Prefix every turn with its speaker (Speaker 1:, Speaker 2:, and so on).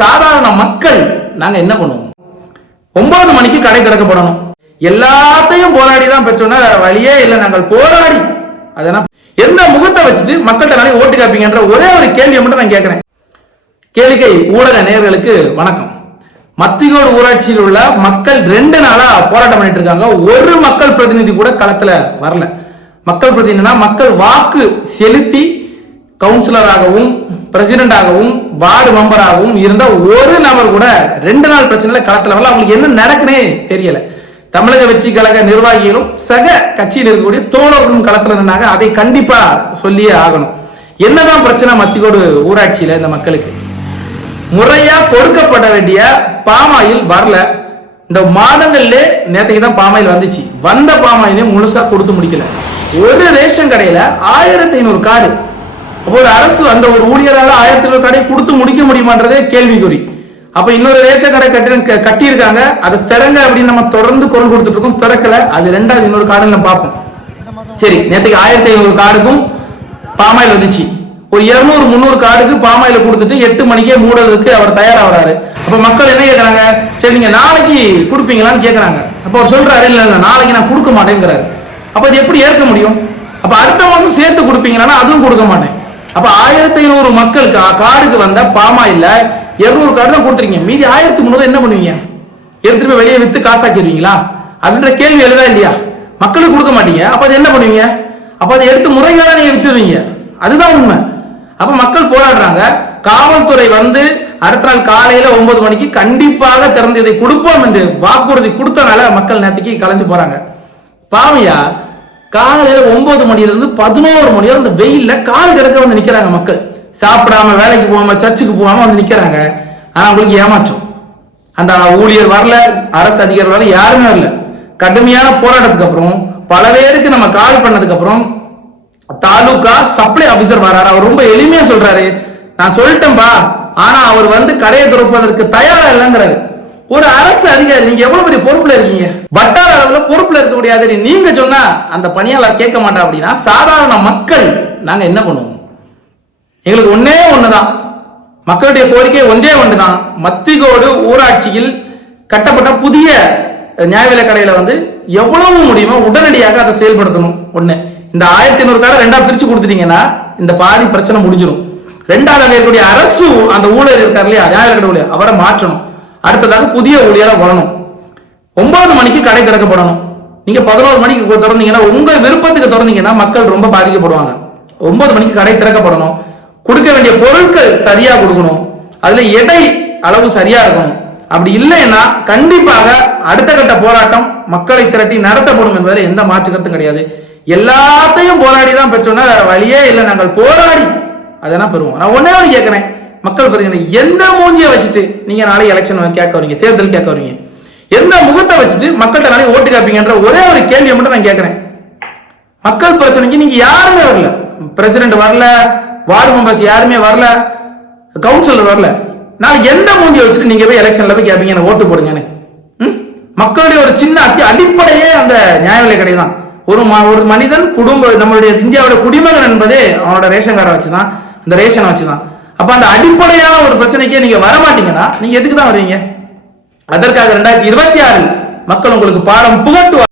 Speaker 1: சாதாரண மக்கள். நாங்க என்ன பண்ணுவோம்? ஒன்பது மணிக்கு கடை திறக்கப்படணும். எல்லாத்தையும் போராடி தான் பெற்றோம்னா வேற வழியே இல்லை. நாங்கள் போராடி. அதெல்லாம் எந்த முகத்தை வச்சுட்டு மக்கள்கிட்ட நாளைக்கு ஓட்டு காப்பீங்கன்ற ஒரே ஒரு கேள்வியை மட்டும் நான் கேட்கிறேன். கேளிக்கை ஊடக நேர்களுக்கு வணக்கம். மத்தியோடு ஊராட்சியில் உள்ள மக்கள் ரெண்டு நாளா போராட்டம் பண்ணிட்டு இருக்காங்க. ஒரு மக்கள் பிரதிநிதி கூட களத்துல வரல. மக்கள் பிரதிநிதினா மக்கள் வாக்கு செலுத்தி கவுன்சிலராகவும் பிரசிடென்டாகவும் வார்டு மெம்பராகவும் இருந்த ஒரு நபர் கூட ரெண்டு நாள் பிரச்சனையில களத்தில் வரல. அவங்களுக்கு என்ன நடக்குனே தெரியல. தமிழக வெற்றி கழக நிர்வாகிகளும் சக கட்சியில் இருக்கக்கூடிய தோழர்களும் களத்தில் நின்னாங்க. அதை கண்டிப்பா சொல்லியே ஆகணும். என்னதான் பிரச்சனை மத்தியோடு ஊராட்சியில இந்த மக்களுக்கு. முறையா கொடுக்கப்பட வேண்டிய பாமாயில் வரல. இந்த மாதங்கள்ல நேற்றுக்கு தான் பாமாயில் வந்துச்சு. வந்த பாமாயிலையும் முழுசா கொடுத்து முடிக்கல. ஒரு ரேஷன் கடையில ஆயிரத்தி ஐநூறு கார்டு ஒரு அரசு அந்த ஒரு ஊழியரால ஆயிரத்தி இருபது கடை கொடுத்து முடிக்க முடியுமான்றதே கேள்விக்குறி. அப்ப இன்னொரு ரேஷன் கடை கட்டி கட்டியிருக்காங்க. அதை திறங்க அப்படின்னு நம்ம தொடர்ந்து குரல் கொடுத்துட்டு இருக்கோம். திறக்கல. அது ரெண்டாவது இன்னொரு கார்டு நம்ம பார்ப்போம். சரி நேற்றுக்கு ஆயிரத்தி ஐநூறு கார்டுக்கும் பாமாயில் வந்துச்சு. ஒரு இருநூறு முந்நூறு கார்டுக்கு பாமாயில கொடுத்துட்டு எட்டு மணிக்கே மூடுறதுக்கு அவர் தயாராகிறாரு. அப்ப மக்கள் என்ன கேட்கறாங்க சரி நீங்க நாளைக்கு கொடுப்பீங்களான்னு கேட்கறாங்க அப்ப அவர் சொல்றாரு இல்ல இல்ல நாளைக்கு நான் கொடுக்க மாட்டேங்கிறாரு. அப்ப இது எப்படி ஏற்க முடியும்? அப்ப அடுத்த மாசம் சேர்த்து கொடுப்பீங்களான்னா அதுவும் கொடுக்க மாட்டேன். அப்ப ஆயிரத்தி ஐநூறு மக்களுக்கு கார்டுக்கு வந்த இல்ல இருநூறு கார்டு தான் கொடுத்துருங்க மீதி ஆயிரத்தி முந்நூறு என்ன பண்ணுவீங்க? எடுத்துட்டு போய் வெளியே வித்து காசாக்கிடுவீங்களா? அப்படின்ற கேள்வி எழுதா இல்லையா? மக்களுக்கு கொடுக்க மாட்டீங்க. அப்ப அது என்ன பண்ணுவீங்க? அப்ப அதை எடுத்து முறைகேடா நீங்க விட்டுருவீங்க அதுதான் உண்மை. அப்ப மக்கள் போராடுறாங்க. காவல்துறை வந்து அடுத்த நாள் காலையில ஒன்பது மணிக்கு கண்டிப்பாக திறந்து இதை கொடுப்போம் என்று வாக்குறுதி கொடுத்தனால மக்கள் நேற்றுக்கு கலைஞ்சு போறாங்க. பாவையா காலையில ஒன்பது மணில இருந்து பதினோரு மணி வரை அந்த வெயில்ல கால் கிடக்க வந்து நிக்கிறாங்க மக்கள். சாப்பிடாம வேலைக்கு போகாம சர்ச்சுக்கு போகாம வந்து நிக்கிறாங்க. ஆனா உங்களுக்கு ஏமாற்றம். அந்த ஊழியர் வரல அரசு அதிகாரி வரல யாருமே வரல. கடுமையான போராட்டத்துக்கு அப்புறம் பல பேருக்கு நம்ம கால் பண்ணதுக்கு அப்புறம் தாலுகா சப்ளை ஆபீசர் வராரு. அவர் ரொம்ப எளிமையா சொல்றாரு. நான் சொல்லிட்டேன்பா ஆனா அவர் வந்து கடையை திறப்பதற்கு தயாரா இல்லைங்கிறாரு. ஒரு அரசு அதிகாரி நீங்க எவ்வளவு பெரிய பொறுப்புல இருக்கீங்க? வட்டார அளவுல பொறுப்புல இருக்க முடியாது நீங்க சொன்னா அந்த பணியாளர் கேட்க மாட்டா அப்படின்னா சாதாரண மக்கள் நாங்க என்ன பண்ணுவோம்? எங்களுக்கு ஒன்னே ஒண்ணுதான். மக்களுடைய கோரிக்கை ஒன்றே ஒன்றுதான். மத்திகோடு ஊராட்சியில் கட்டப்பட்ட புதிய நியாய விலை கடையில வந்து எவ்வளவு முடியுமோ உடனடியாக அதை செயல்படுத்தணும். ஒண்ணு இந்த ஆயிரத்தி ஐநூறு காரை ரெண்டா பிரிச்சு கொடுத்துட்டீங்கன்னா இந்த பாதி பிரச்சனை முடிஞ்சிடும் ரெண்டாவது அங்க இருக்கக்கூடிய அரசு அந்த ஊழியர் இருக்கார் இல்லையா? நியாய விலை கடை அவரை மாற்றணும். அடுத்ததாக புதிய ஊழியராக வரணும். ஒன்பது மணிக்கு கடை திறக்கப்படணும். நீங்க பதினோரு மணிக்கு திறந்தீங்கன்னா உங்க விருப்பத்துக்கு திறந்தீங்கன்னா மக்கள் ரொம்ப பாதிக்கப்படுவாங்க. ஒன்பது மணிக்கு கடை திறக்கப்படணும். கொடுக்க வேண்டிய பொருட்கள் சரியா கொடுக்கணும். அதுல எடை அளவு சரியா இருக்கணும். அப்படி இல்லைன்னா கண்டிப்பாக அடுத்த கட்ட போராட்டம் மக்களை திரட்டி நடத்தப்படும் என்பதில் எந்த மாற்று கருத்தும் கிடையாது. எல்லாத்தையும் போராடி தான் பெற்றோம்னா வேற வழியே இல்லை. நாங்கள் போராடி அதெல்லாம் பெறுவோம். நான் ஒன்னே ஒன்று கேட்குறேன். மக்கள் பிரச்சனை. எந்த மூஞ்சியை வச்சுட்டு நீங்க நாளை எலெக்ஷன் கேட்க வரீங்க? தேர்தல் கேட்க வரீங்க. எந்த முகத்தை வச்சுட்டு மக்கள்கிட்ட நாளை ஓட்டு கேட்பீங்கன்ற ஒரே ஒரு கேள்வியை மட்டும் நான் கேட்கிறேன். மக்கள் பிரச்சனைக்கு நீங்க யாருமே வரல. பிரசிடென்ட் வரல வார்டு மெம்பர்ஸ் யாருமே வரல கவுன்சிலர் வரல. நாளைக்கு எந்த மூஞ்சியை வச்சுட்டு நீங்க போய் எலெக்ஷன்ல போய் கேட்பீங்க? ஓட்டு போடுங்கன்னு. ம்? மக்களுடைய ஒரு சின்ன அத்தி அடிப்படையே அந்த நியாய விலை கடை தான். ஒரு ம- ஒரு மனிதன் குடும்ப நம்மளுடைய இந்தியாவோட குடிமகன் என்பதே அவனோட ரேஷன் கார்டை வச்சுதான். அந்த ரேஷனை வச்சுதான். அப்ப அந்த அடிப்படையான ஒரு பிரச்சனைக்கே நீங்க வரமாட்டீங்கன்னா நீங்க எதுக்கு தான் வருவீங்க? அதற்காக ரெண்டாயிரத்தி இருபத்தி ஆறில் மக்கள் உங்களுக்கு பாடம் புகட்டுவார்